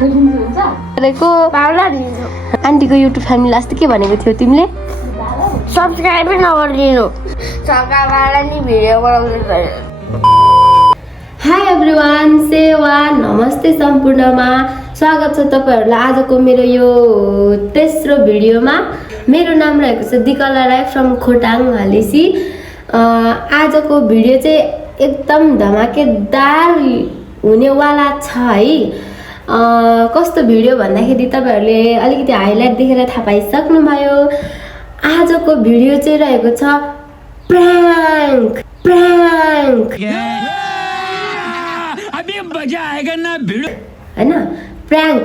हुन्छ गरेको पाउला दिन्छु आन्टीको युट्युब फ्यामिलीलाई अस्ति के भनेको थियो तिमीले सब्स्क्राइब नगरिदिनु सकाबालाई नि भिडियो बनाउँदै हाई एभ्रिवान सेवा नमस्ते सम्पूर्णमा स्वागत छ तपाईहरुलाई आजको मेरो यो तेस्रो भिडियोमा। मेरो नाम रहेको छ दिकला राई फ्रम खोटाङ हलेसी। आजको भिडियो चाहिँ एकदम धमाकेदार हुनेवाला छ है। कस्तो भिडियो भन्दाखेरि तपाईहरुले अलिकति हाइलाइट देखेर थाहा पाइसक्नुभयो। आजको भिडियो चाहिँ रहेको छ प्राङ्क प्राङ्क अभी मजा आएगा ना भिडियो हैन प्राङ्क।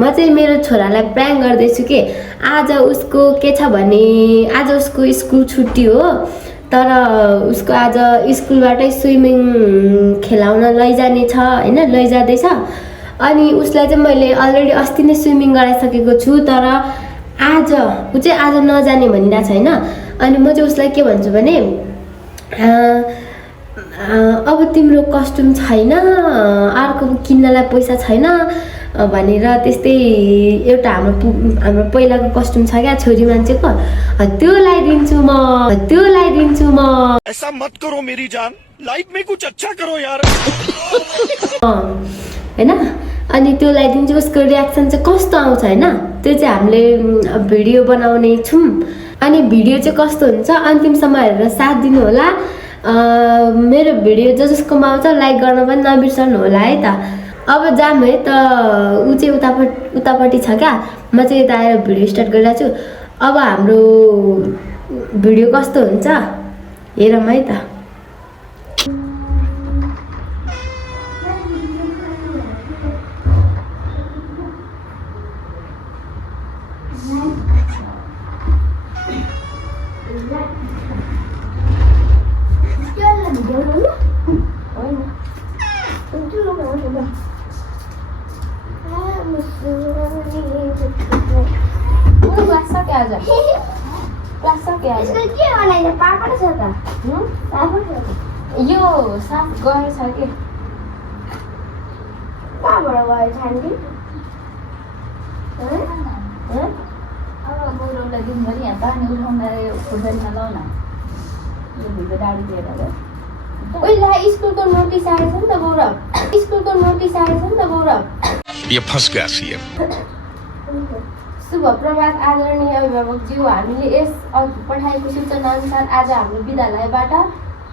म चाहिँ मेरो छोरालाई प्राङ्क गर्दैछु के। आज उसको के छ भने आज उसको स्कुल छुट्टी हो, तर उसको आज स्कुलबाटै स्विमिङ खेलाउन लैजाने छ हैन, लैजाँदैछ। अनि उसलाई चाहिँ मैले अलरेडी अस्ति नै स्विमिङ गराइसकेको छु, तर आज ऊ चाहिँ आज नजाने भनिरहेको छ हैन। अनि म चाहिँ उसलाई के भन्छु भने अब तिम्रो कस्ट्युम छैन, अर्को किन्नलाई पैसा छैन भनेर त्यस्तै एउटा हाम्रो पहिलाको कस्ट्युम छ क्या छोरी मान्छेको, त्यो लगाइदिन्छु म। ऐसा मत करो मेरी जान, लाइफ में कुछ अच्छा करो यार। हैन अनि त्यो लगाइदिन्छु। उसको रियाक्सन चाहिँ कस्तो आउँछ हैन, त्यो चाहिँ हामीले भिडियो बनाउने छौँ। अनि भिडियो चाहिँ कस्तो हुन्छ अन्तिमसम्म हेरेर साथ दिनु होला। मेरो भिडियो जसकोमा आउँछ लाइक गर्न पनि नबिर्सनु होला है त। अब जाम है त। ऊ चाहिँ उतापट्टि छ क्या, म चाहिँ यता आएर भिडियो स्टार्ट गरिरहेको छु। अब हाम्रो भिडियो कस्तो हुन्छ हेरौँ है त। यो साफ गरेछ के कहाँबाट गयो छान्डी? अब गौरवलाई दिनभरि यहाँ पानी उठाउँदा फुटबलमा लाउन यो भिडियो डाडी दिएर गयो। ओइला स्कुलको नोटिस आएछ नि त गौरव, स्कुलको नोटिस आएछ नि त गौरव। ये फंस गया सीएम। शुभ प्रभात आदरणीय अभिभावकज्यू, हामीले यस अघि पठाएको सूचना अनुसार आज हाम्रो विद्यालयबाट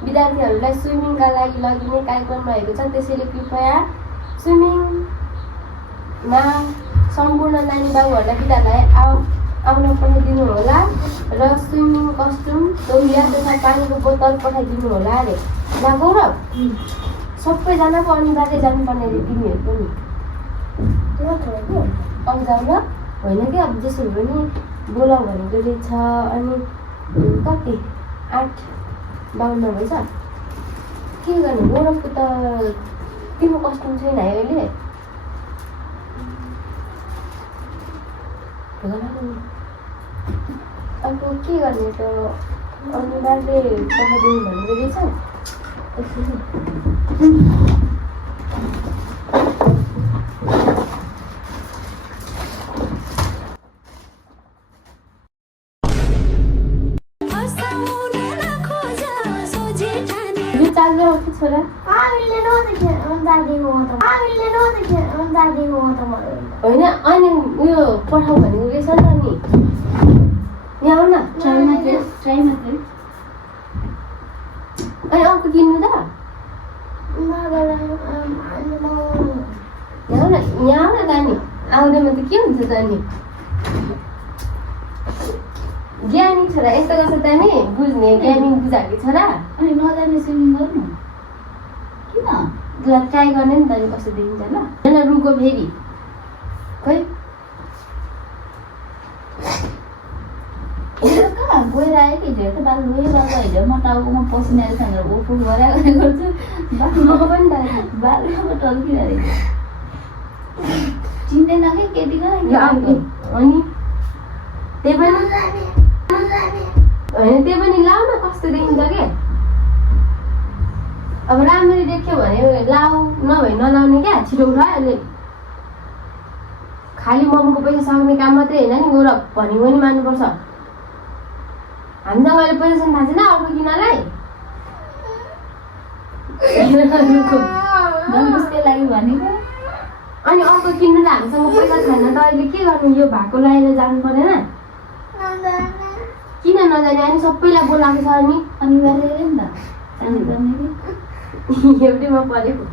विद्यार्थीहरूलाई स्विमिङका लागि लगिने कार्यक्रम रहेको छ। त्यसैले कृपया स्विमिङमा सम्पूर्ण नानी बाबुहरूलाई विद्यालय आउन पठाइदिनु होला र स्विमिङ कस्ट्युम, तौलिया तथा पानीको बोतल पठाइदिनु होला अरे। ल गौरव सबैजनाको अनिवार्य जानुपर्ने अरे, तिमीहरू पनि आउँछौ ल। होइन कि अब जसरी पनि बोलाउ भनेको रहेछ। अनि कति 8:52 भएछ। के गर्ने गौरवको त तिम्रो कस्ट्युम छैन है अहिले। अब के गर्ने त अनिवार्य पठाइदिनु भनेको रहेछ। छोरा होइन अनि उयो पठाउ भनेको रहेछ नि त। नि यहाँ आउ न, ट्राई मात्रै। अनि अर्को किन्नु त यहाँ आउ न त। नि आउँदैमा त के हुन्छ त। नि ज्ञानी छोरा यस्तो गर्छ त नि, बुझ्ने ज्ञानी बुझाएको छोरा। अनि नजाने स्विमिङ गर्नु किन? ल ट्राई गर्ने नि त कस्तो देखिन्छ ल। होइन रुको फेरि खोइ कहाँ गएर आयो कि हिजो त बाल गएर हिजो म टाउकोमा पसिना आएछ भनेर उफ गराएको गर्छु। म पनि त बालमा टल्किरहेको चिन्दैन कि केटीको। अनि त्यही पनि होइन, त्यो पनि लाउ न कस्तो देखिन्छ के। अब राम्ररी देख्यो भने लाउ, नभए नलाउने क्या। छिटो उठायो अहिले खालि मम्मीको पैसा सक्ने काम मात्रै होइन नि गएर भनेको पनि मान्नुपर्छ। हामीसँग अहिले पैसा छैन थाहा छैन अर्को किनलाई त्यसकै लागि भनेको अनि अर्को किन्नुलाई हामीसँग पैसा छैन त अहिले के गर्नु यो भएको लगाएर जानु परेन किन नजाने अनि सबैलाई बोलाएको छ अनि अनिवार्य अरे नि त जाने गर्ने कि एउटैमा परेको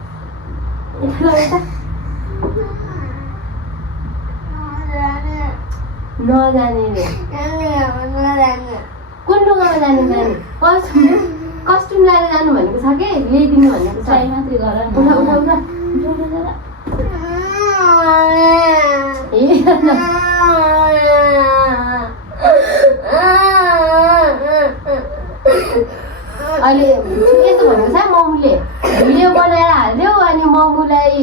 नजाने रे कुन ढुङ्गामा जानु जाने कस्ट्युम लगाएर जानु भनेको छ कि ल्याइदिनु भनेको छ ट्राई मात्रै गर न उठा उठा उठा ए अहिले यस्तो भनेको छ मम्मीले भिडियो बनाएर हालिदियो अनि मम्मीलाई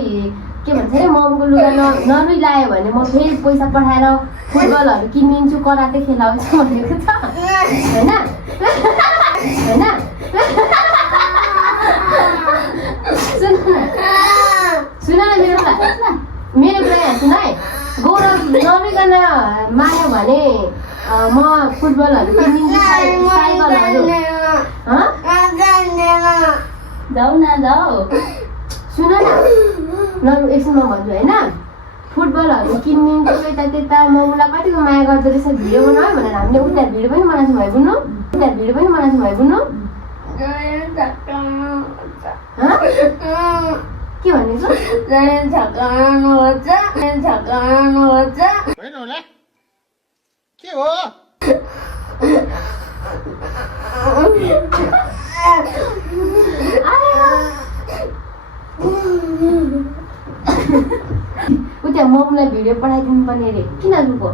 के भन्छ अरे मम्मीको लुगा नरुई लायो भने म फेरि पैसा पठाएर फुटबलहरू किनिदिन्छु कराते खेलाउँछु भनेको छ होइन होइन सुन न मेरो कुरा यहाँ सुन है गौरव नरुइकन माग्यो भने म फुटबलहरू किनिदिन्छु साइकलहरू जाऊ न जाऊ सुन न एकछिनमा भन्छु होइन फुटबलहरू किनिदिन्छु यता त्यता म उसलाई कतिको माया गर्दो रहेछ भिडियो बनायो भनेर हामीले उता भिडियो पनि बनाएको छ भइबुन्नु के भनेको के हो उता मम्मीलाई भिडियो पठाइदिनु पर्ने अरे किन लुको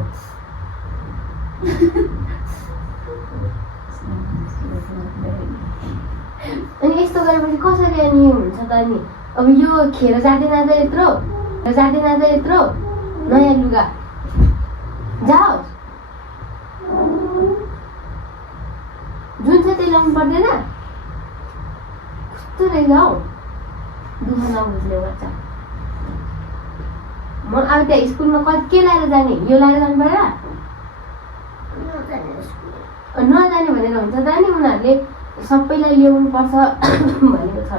अनि यस्तो गरेपछि कसरी अनि हुन्छ त अनि अब यो खेर जाँदै यत्रो नयाँ लुगा जाओस् जुन छ त्यही लाउनु पर्दैन कस्तो रहेछ हौ दुःख नबुझ्ने बच्चा म अब त्यहाँ स्कुलमा के लाएर जाने यो लाएर जानु पर्यो नजाने भनेर हुन्छ त नि उनीहरूले सबैलाई ल्याउनु पर्छ भनेको छ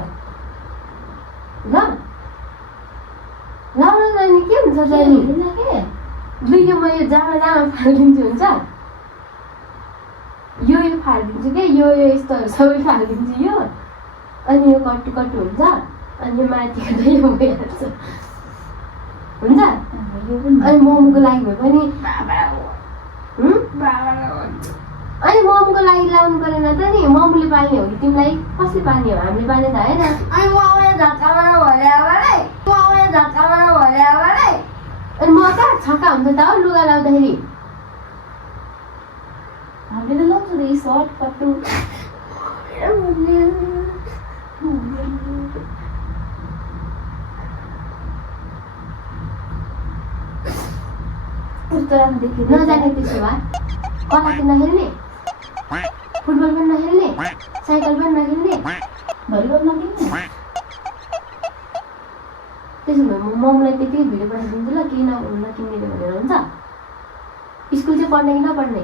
ल लाउन जाने के हुन्छ जाने दुईयो म यो जामा फालिदिन्छु हुन्छ यो फालिदिन्छु के यो यस्तोहरू सबै फालिदिन्छु यो अनि यो कट्टु हुन्छ अनि यो माथिको त यो भइहाल्छ हुन्छ अनि मोमोको लागि भए पनि अनि मोमोको लागि लाउनु परेन त नि मोमोले पाल्ने हो कि तिमीलाई कसले पाल्ने हो हामीले पाल्ने त होइन अनि म कहाँ छक्का हुन्छ त हो लुगा लाउँदाखेरि हामीले त लाउँछ नि सर्ट कट्टु नजाने त्यसो भए कराटे नखेल्ने फुटबल पनि नखेल्ने साइकल पनि नखेल्ने भलिबल नकिन्ने त्यसो भए म मम्मीलाई त्यतिकै भिडियो पठाइदिन्छु ल केही नकिन्ने भनेर हुन्छ स्कुल चाहिँ पढ्ने कि नपढ्ने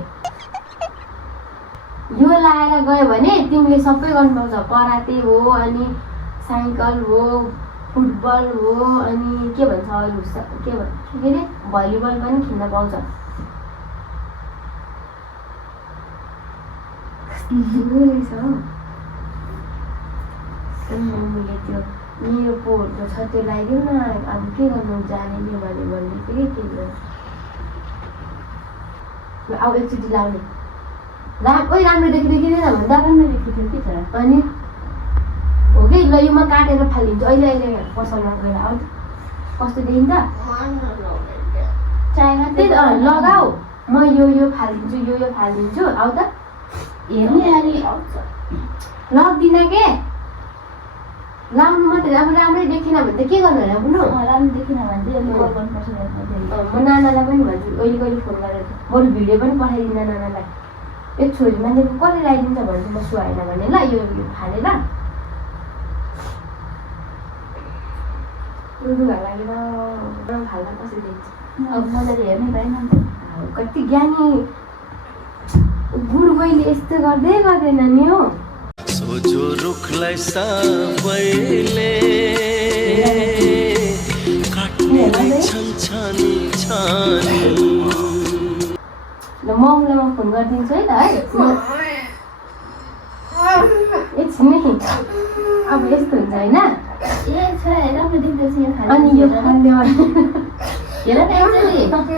यो लाएर गयो भने तिमीले सबै गर्नुपर्छ कराटे हो अनि साइकल हो फुटबल हो अनि के भन्छ अरू के अरे भलिबल पनि खेल्न पाउँछ मम्मीले त्यो मेरो पोहोरको छ त्यो लगाइदिउ न अब के गर्नु जाने नि भने भन्दै के अब एकचोटि लाउने राम्रो देखिँदैन भन्दा राम्रो देखिथ्यो के छ अनि हो कि ल यो म काटेर फालिदिन्छु अहिले पसलमा गएर आऊ कस्तो देखिन्छ चायमा त्यही त लगाऊ म यो फालिदिन्छु आऊ त हेर्ने अनि लग्दिन के लाउनु मात्रै अब राम्रै देखिन भने त के गर्नु होला बुझ्नु राम्रो देखिन भने चाहिँ अलिक कल गर्नुपर्छ म नानालाई पनि भन्छु कहिले फोन गरेर बरु भिडियो पनि पठाइदिन्न नानालाई एक छोरी मान्छेको कसले लगाइदिन्छ भन्छु म सुहाएन भने ल यो फालेर लुगा लागेर फाल्दा कसरी देखिन्छ अब मजाले हेर्नै भएन नि त। कति ज्ञानी बुढबैले यस्तो गर्दै गर्दैन नि हो। सोझो रुखलाई सबैले काट्ने रहेछन् छानी छानी। ल मम्मीलाई म फोन गरिदिन्छु है त है एकछिन है। अब यस्तो हुन्छ होइन ए छोरा राम्रो देख्दैछ यो खाली। अनि यो खाने हेर न एकचोटि।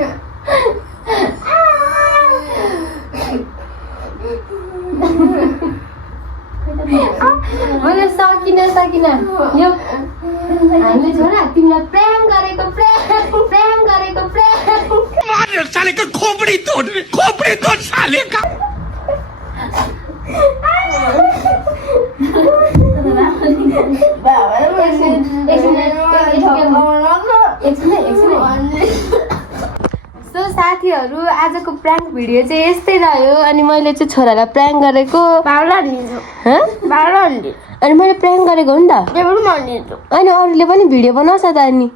मैले सकिन यो हामीले छोरा तिमीलाई प्रेम गरेको प्रेम गरेको प्रेम। साले का खोपड़ी तोड़ साले का। सो साथीहरू आजको प्र्याङ्क भिडियो चाहिँ यस्तै रह्यो। अनि मैले चाहिँ छोरालाई प्र्याङ्क गरेको अनि मैले प्र्याङ्क गरेको हो नि त। अनि अरूले पनि भिडियो बनाउँछ त अनि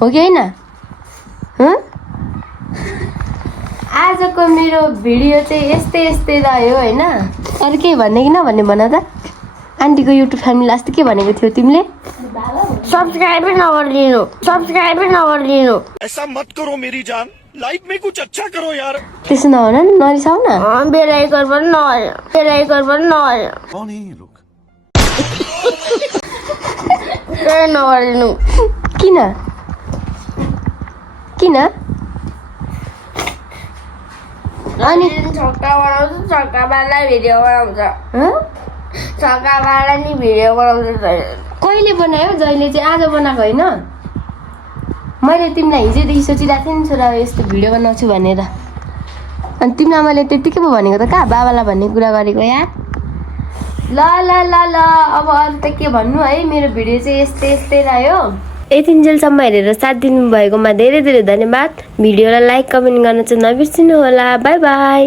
हो कि होइन? आजको मेरो भिडियो चाहिँ यस्तै रह्यो होइन। अरू केही भन्ने कि नभन्ने भन त। आन्टीको युट्युब फ्यामिली अस्ति के भनेको थियो तिमीले? सब्सक्राइबै नगरिदिनु। ऐसा मत करो मेरी जान, लाइफ में कुछ अच्छा करो यार। त्यसो नभन न, नरिसाउ न। बेल आइकन पनि नगर्यो। कौन है ये लोग? केही नगरिदिनु। किन अनि छक्का बनाउँछ, छक्काबालाई भिडियो बनाउँछ। छक्काबालाई नि भिडियो बनाउँछ। कहिले बनायो? जहिले चाहिँ आज बनाएको होइन। मैले तिमीलाई हिजोदेखि सोचिरहेको थिएँ नि छोरा यस्तो भिडियो बनाउँछु भनेर। अनि तिमीलाई मैले त्यत्तिकै पो भनेको त कहाँ बाबालाई भन्ने कुरा गरेको यार। ल अब अरू त के भन्नु है। मेरो भिडियो चाहिँ यस्तै रह्यो। यतिन्जेलसम्म हेरेर साथ दिनुभएकोमा धेरै धेरै धन्यवाद। भिडियोलाई लाइक कमेन्ट गर्न चाहिँ नबिर्सिनु होला। By by.